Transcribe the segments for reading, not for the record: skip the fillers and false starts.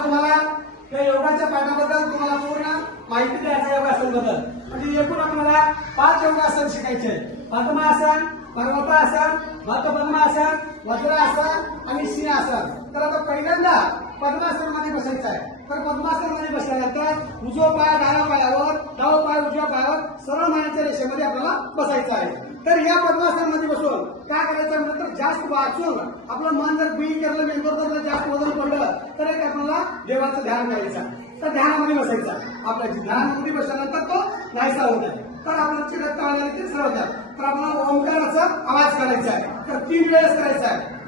आज तुम्हाला या योगाच्या पाठाबद्दल तुम्हाला पूर्ण माहिती द्यायचं योगासनबद्दल. म्हणजे एकूण आपल्याला 5 योगासन शिकायचे. पद्मासन, पर्वतासन, पद्मासन, वज्रासन आणि सिंहासन. तर आता पहिल्यांदा पद्मासन मध्ये बसायचं आहे. तर पद्मासन मध्ये बसल्यानंतर उजवा पाय डाव्या पायावर, डावा पाय उजव्या पायावर सरळ मानेच्या रेषेमध्ये आपल्याला बसायचं आहे. तर या पद्मासन मध्ये बसून काय करायचं म्हटलं, जास्त वाचून आपलं मन जर बी केलं, मेंदूवर जर जास्त वजन पडलं तर एक आपल्याला देवाचं ध्यान करायचं. तर ध्यानामध्ये बसायचं. आपल्या ध्यानामध्ये बसल्यानंतर तो नाहीसा होत आहे. तर आपल्याची रक्त आलेली ते सरळ होतात. तर आपल्याला ओंकाराचा आवाज करायचा आहे. तर 3 वेळेस करायचा आहे.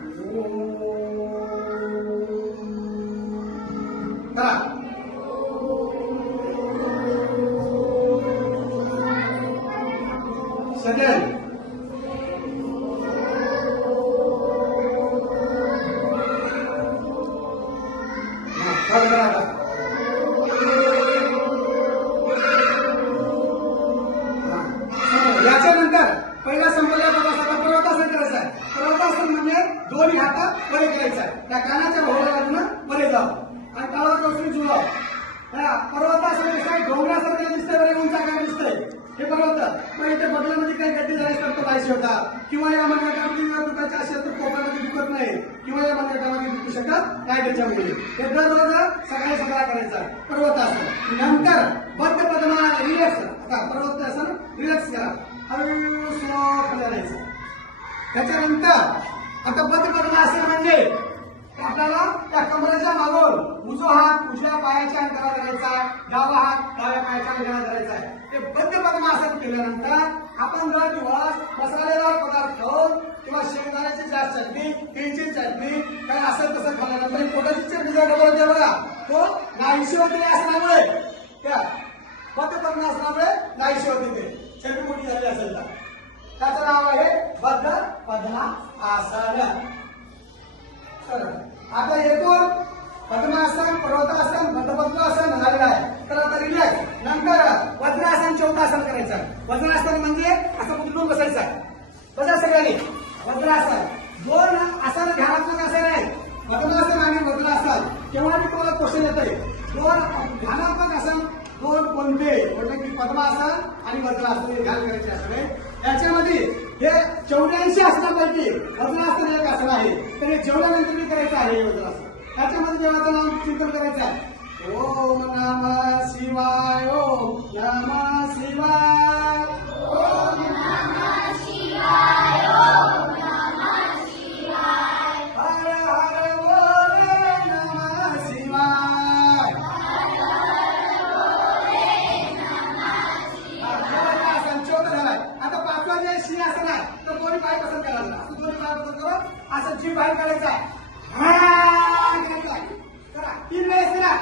करा. सेकंड. याच्यानंतर पहिला संपल्या पर्वतासन करायचं आहे. पर्वतासन म्हणजे दोन्ही हातात वर करायचं आहे. त्या कानाच्या भावाला लागून वर जाऊ आणि तळावर रोषणी जुळाव. पर्वतासन काय डोंगरासारखं दिसतंय, बरे उंच आकार दिसतंय हे पर्वत. मग इथे बदलामध्ये काही गड्डी झाली तर तो पाहिजे होता, किंवा या मनगटामध्ये दुखायचं असेल तर पोटामध्ये दुखत नाही, किंवा या मनगटामध्ये दुखू शकत नाही. त्याच्यामुळे हे दररोज सकाळी करायचं पर्वतासन. नंतर बद्ध पद्मा रिलॅक्स. आता पर्वतासन रिलॅक्स करा, हळूहळू स्लो करायचं. त्याच्यानंतर आता बद्ध पद्मासन म्हणजे आपल्याला त्या कमरेच्या मागून उजवा हात उजव्या पायाच्या अंतरावर धरायचा, डावा हात डाव्या पायाच्या अंतरावर धरायचा आहे. ते बद्ध पद्मासन केल्यानंतर आपण जर दिवस मसालेदार पदार्थ खाऊन किंवा शेंगदाण्याची जास्त चटणी, तिळची चटणी काय असेल तसं खाल्ल्यानंतर पोटाची चटणी जर डबल होते बघा, तो नाहीशी होते. असल्यामुळे त्या बद्ध पद्मासनामुळे नाहीशी होते. ते चटणी मोठी झाली असेल तर त्याचं नाव आहे बद्ध पद्मासन. आता येतो पद्मासन, पर्वतासन, बद्धपद्मासन झालेलं आहे. तर आता रिलॅक्स. नंतर वज्रासन, चौकासन करायचं. वज्रासन म्हणजे असं उलटून बसायचं. बघा सगळ्यांनी वज्रासन. 2 आसन ध्यानात्मक आसन आहे, पद्मासन आणि वज्रासन. केव्हा मी तुम्हाला क्वेश्चन येतोय. 2 ध्यानात्मक आसन 2 कोणते, म्हणजे की पद्मासन आणि वज्रासन हे ध्यान करायचे आसन आहे. याच्यामध्ये हे 84 आसनापैकी वज्रासन एक आसन आहे. तर हे जेवल्यानंतर मी करायचं आहे हे वज्रासन. त्याच्यामध्ये देवाचं नाम चिंतन करायचं आहे. ओम नमः शिवाय, ओम नमः शिवाय, ओम नमः शिवाय, ओम नमः शिवाय, हर हर बोले नमः शिवाय, हर हर बोले नमः शिवाय. संचोक झालाय. आता 5वां जे सिंहासन आहे तर दोन्ही पाय पसंत करायचं. असं दोन्ही पाय पसंत करून असं जीभ बाहेर काढायचा आहे. करा 3 वेळेस करा.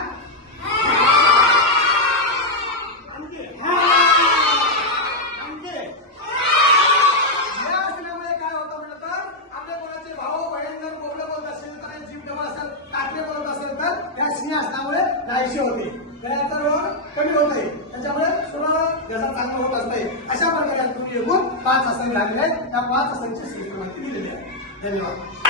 काय होतं म्हटलं तर आपल्या कोणाचे भाऊ बहीण जर बोबडं बोलत असेल तर जीभ डबा असेल, काटे बोलत असेल तर या सिंहासनामुळे नाहीशी होते. त्याचा रोग कमी होत आहे. त्याच्यामुळे सुद्धा त्याचा चांगला होत असते. अशा प्रकारे तुम्ही एकूण 5 आसन लागले आहेत. त्या 5 आसनांची माहिती दिलेली आहे. धन्यवाद.